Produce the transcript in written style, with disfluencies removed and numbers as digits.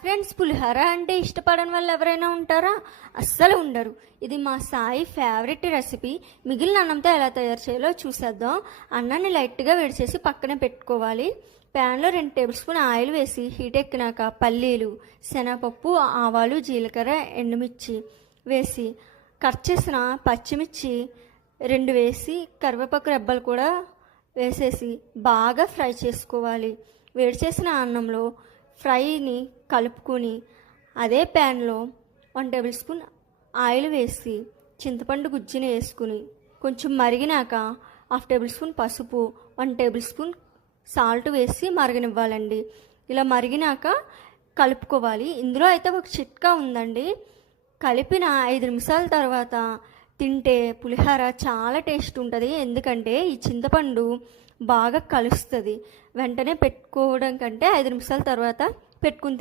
Friends, పులిహోర అంటే ఇష్టపడని వాళ్ళు ఎవరైనా ఉంటారా? అస్సలు ఉండరు. ఇది మా సాయి ఫేవరెట్ రెసిపీ. మిగిలిన అన్నంతో ఎలా తయారు చేయాలో చూసేద్దాం. అన్నాన్ని లైట్గా వేడి చేసి పక్కనే పెట్టుకోవాలి. ప్యాన్లో 2 టేబుల్ స్పూన్ ఆయిల్ వేసి హీట్ ఎక్కినాక పల్లీలు, శనగపప్పు, ఆవాలు, జీలకర్ర, ఎండుమిర్చి వేసి కట్ చేసిన పచ్చిమిర్చి 2 వేసి కరివేపాకు రెబ్బలు కూడా వేసేసి బాగా ఫ్రై చేసుకోవాలి. వేడి చేసిన అన్నంలో ఫ్రైని కలుపుకొని అదే ప్యాన్లో 1 టేబుల్ స్పూన్ ఆయిల్ వేసి చింతపండు గుజ్జుని వేసుకుని కొంచెం మరిగినాక 1/2 టేబుల్ స్పూన్ పసుపు, 1 టేబుల్ స్పూన్ సాల్ట్ వేసి మరగనివ్వాలండి. ఇలా మరిగినాక కలుపుకోవాలి. ఇందులో అయితే ఒక చిట్కా ఉందండి. కలిపిన 5 నిమిషాల తర్వాత తింటే పులిహోర చాలా టేస్ట్ ఉంటుంది. ఎందుకంటే ఈ చింతపండు బాగా కలుస్తుంది. వెంటనే పెట్టుకోవడం కంటే 5 నిమిషాల తర్వాత పెట్టుకుని